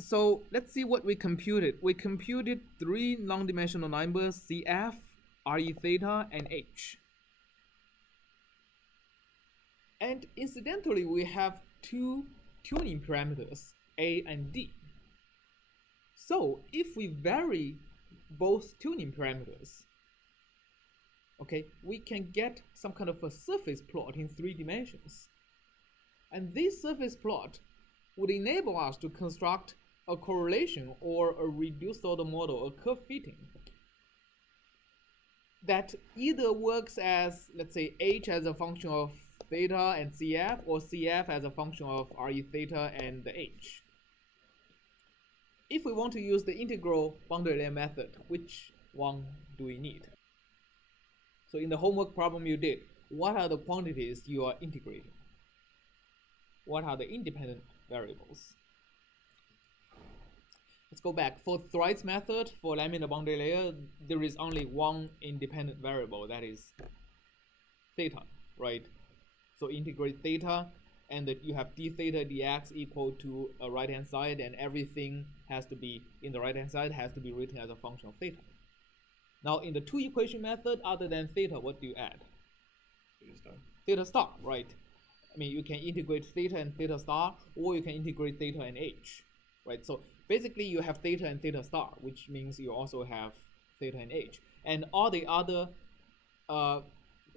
So let's see what we computed. We computed three non-dimensional numbers, CF, RE theta, and H. And incidentally, we have two tuning parameters, A and D. So if we vary both tuning parameters, okay, we can get some kind of a surface plot in 3 dimensions. And this surface plot would enable us to construct a correlation or a reduced order model, a curve fitting, that either works as, let's say, H as a function of theta and CF, or CF as a function of RE theta and the H. If we want to use the integral boundary layer method, which one do we need? So in the homework problem you did, what are the quantities you are integrating? What are the independent variables? Let's go back. For thrice method, for laminar boundary layer, there is only one independent variable, that is theta, right? So integrate theta, and you have d theta dx equal to a right-hand side, and everything has to be in the right-hand side has to be written as a function of theta. Now in the two-equation method, other than theta, what do you add? Theta star. Theta star, right? I mean, you can integrate theta and theta star, or you can integrate theta and h, right? So basically you have theta and theta star, which means you also have theta and h. And all the other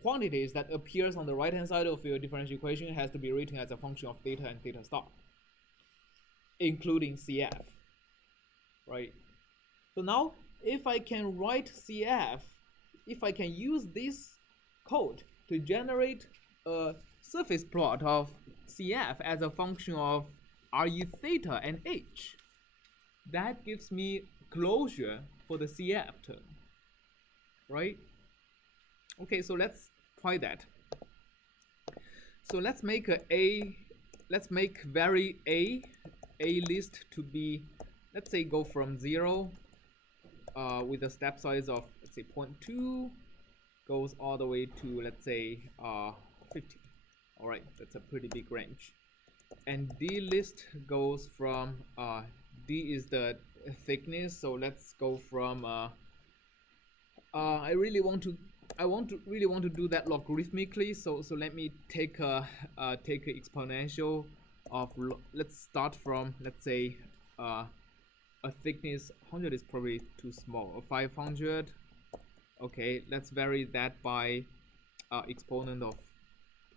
quantities that appears on the right-hand side of your differential equation has to be written as a function of theta and theta star, including CF, right? So now, if I can write CF, if I can use this code to generate a surface plot of CF as a function of RE theta and H, that gives me closure for the CF term, right? Okay, so let's try that. So let's make let's make vary A list to be, let's say, go from 0 with a step size of, let's say, 0.2, goes all the way to, let's say, 50. All right, that's a pretty big range. And D list goes from, D is the thickness, so let's go from, I really want to do that logarithmically, so let me take a exponential of, let's start from, let's say, a thickness 100 is probably too small, 500. Okay, let's vary that by exponent of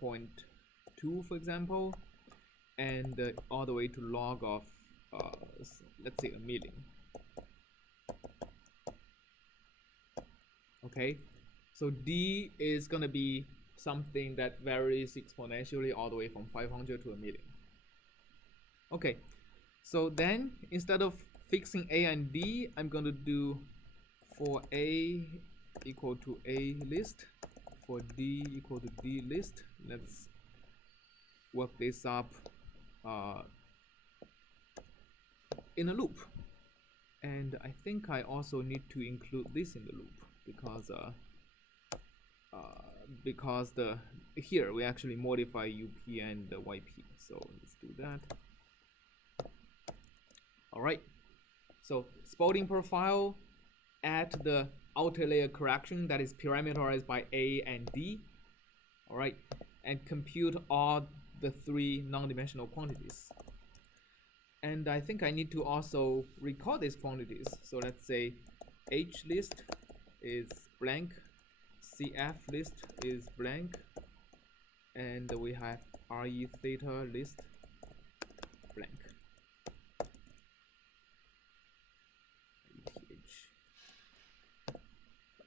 0.2, for example, and all the way to log of let's say 1,000,000. Okay, so D is gonna be something that varies exponentially all the way from 500 to 1,000,000. Okay, so then instead of fixing A and D, I'm going to do for A equal to A list, for D equal to D list. Let's work this up in a loop. And I think I also need to include this in the loop because here we actually modify UP and the YP. So let's do that. All right. So spotting profile, add the outer layer correction that is parameterized by A and D. All right, and compute all the 3 non-dimensional quantities. And I think I need to also record these quantities. So let's say H list is blank, CF list is blank, and we have RE theta list blank.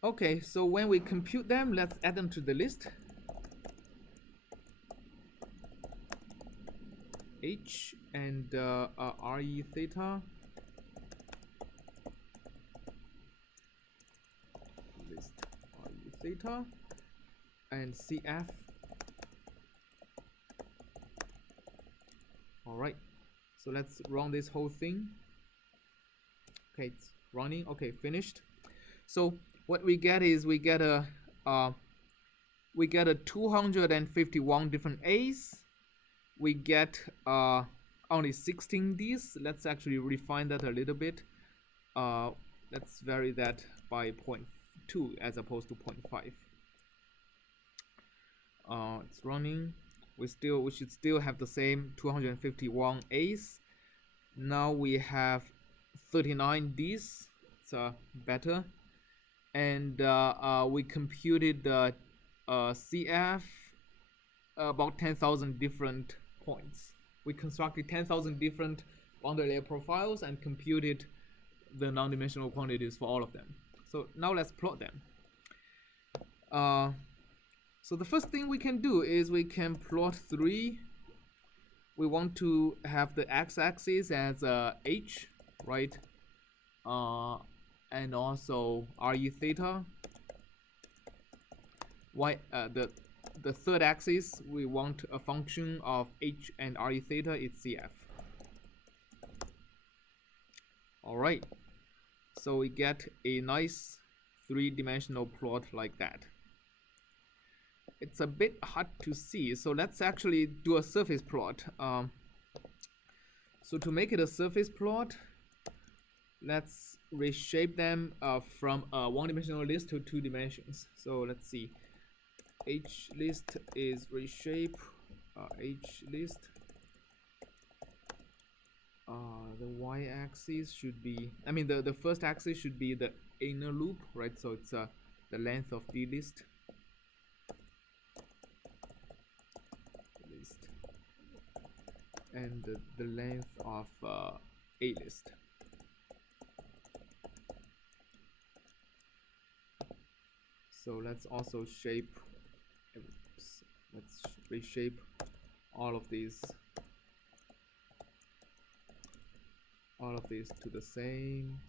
Okay, so when we compute them, let's add them to the list. H and RE theta list RE theta and CF. All right, so let's run this whole thing. Okay, it's running. Okay, finished. So what we get is we get a 251 different A's. We get only 16 Ds. Let's actually refine that a little bit. Let's vary that by 0.2 as opposed to 0.5. It's running. We should still have the same 251 A's. Now we have 39 Ds. It's better. And we computed the CF about 10,000 different points. We constructed 10,000 different boundary layer profiles and computed the non-dimensional quantities for all of them. So now let's plot them. So the first thing we can do is we can plot 3. We want to have the x-axis as h, right? And also re theta. The third axis, we want a function of h and re theta is CF. Alright, so we get a nice 3-dimensional plot like that. It's a bit hard to see, so let's actually do a surface plot. So to make it a surface plot, let's reshape them from a 1-dimensional list to 2 dimensions. So let's see. H list is reshape H list. The y-axis should be, the first axis should be the inner loop, right? So it's the length of D list. And the length of A list. So let's also shape. Let's reshape all of these to the same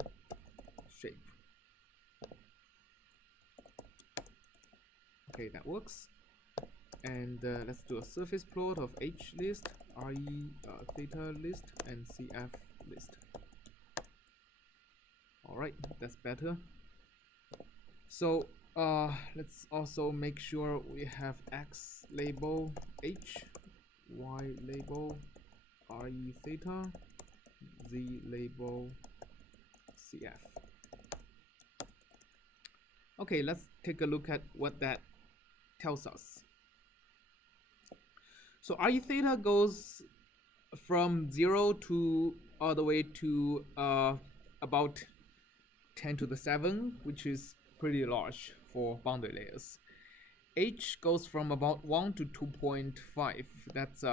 shape. Okay, that works. And let's do a surface plot of H list, RE theta list, and CF list. Alright, that's better. So let's also make sure we have X label H, Y label RE theta, Z label CF. Okay, let's take a look at what that tells us. So RE theta goes from 0 to all the way to about 10 to the 7, which is pretty large for boundary layers. H goes from about 1 to 2.5. That's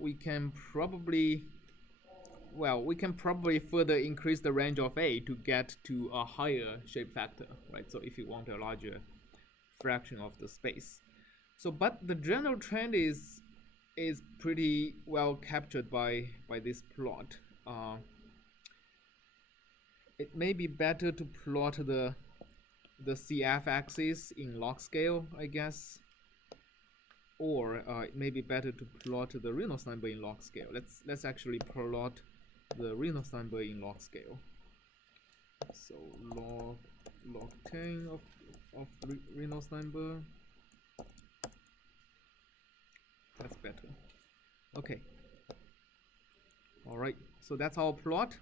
we can probably further increase the range of A to get to a higher shape factor, right? So if you want a larger fraction of the space. So, but the general trend is pretty well captured by this plot. It may be better to plot the CF axis in log scale, I guess, or it may be better to plot the Reynolds number in log scale. Let's actually plot the Reynolds number in log scale. So log 10 of the Reynolds number. That's better. Okay. All right. So that's our plot.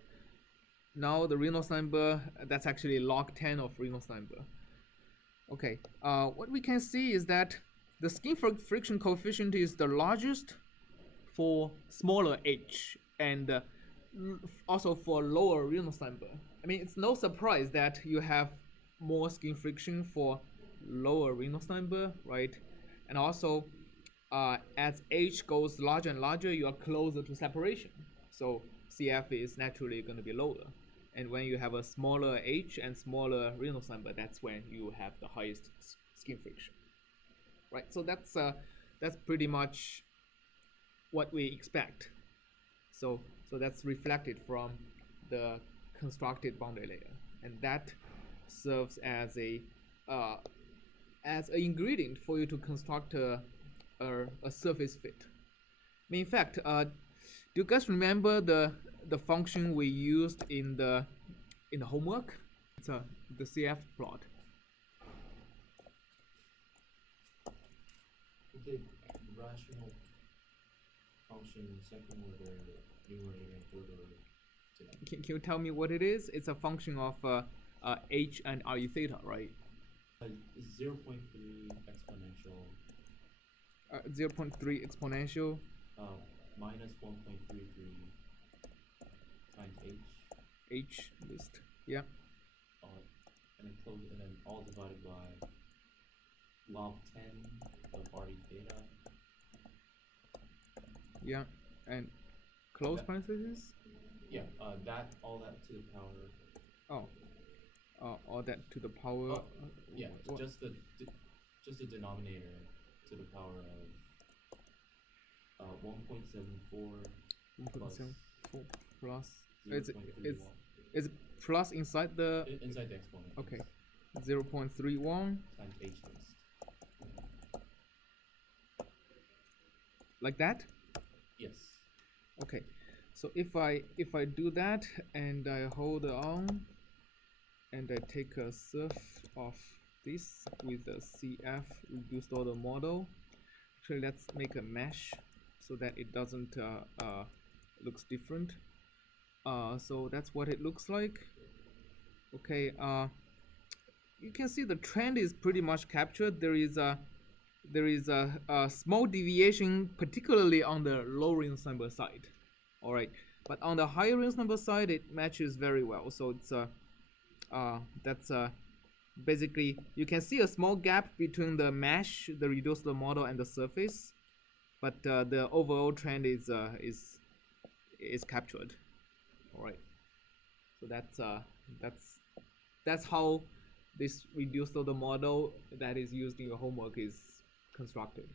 Now the Reynolds number, that's actually log 10 of Reynolds number. Okay. What we can see is that the skin friction coefficient is the largest for smaller h, and also for lower Reynolds number. I mean, it's no surprise that you have more skin friction for lower Reynolds number, right? And also, as h goes larger and larger, you are closer to separation. So CF is naturally going to be lower. And when you have a smaller h and smaller Reynolds number, that's when you have the highest skin friction, right? So that's pretty much what we expect. So that's reflected from the constructed boundary layer, and that serves as a ingredient for you to construct a surface fit. I mean, in fact, do you guys remember the function we used in the homework? It's the CF plot. The rational function second order, numerator, and third order denominator. Can you tell me what it is? It's a function of h and RU theta, right? 0.3 exponential 0.3 exponential minus 1.33 times h list. Yeah. And then all divided by log 10 of RE theta. Yeah, and close parentheses. Yeah, all that to the power. Oh, all that to the power. Yeah, just the denominator to the power of 1.74 plus. 0.31. It's plus inside the inside the exponent. Okay, 0.31 times h list. Like that. Yes. Okay, so if I do that and I hold on and I take a surf of this with the CF reduced order model. Actually, let's make a mesh so that it doesn't looks different. So that's what it looks like. Okay, you can see the trend is pretty much captured. There is a small deviation, particularly on the low Reynolds number side. All right, but on the higher Reynolds number side, it matches very well. So it's that's basically you can see a small gap between the mesh, the reduced model, and the surface, but the overall trend is captured. All right, so that's how this reduced order model that is used in your homework is constructed.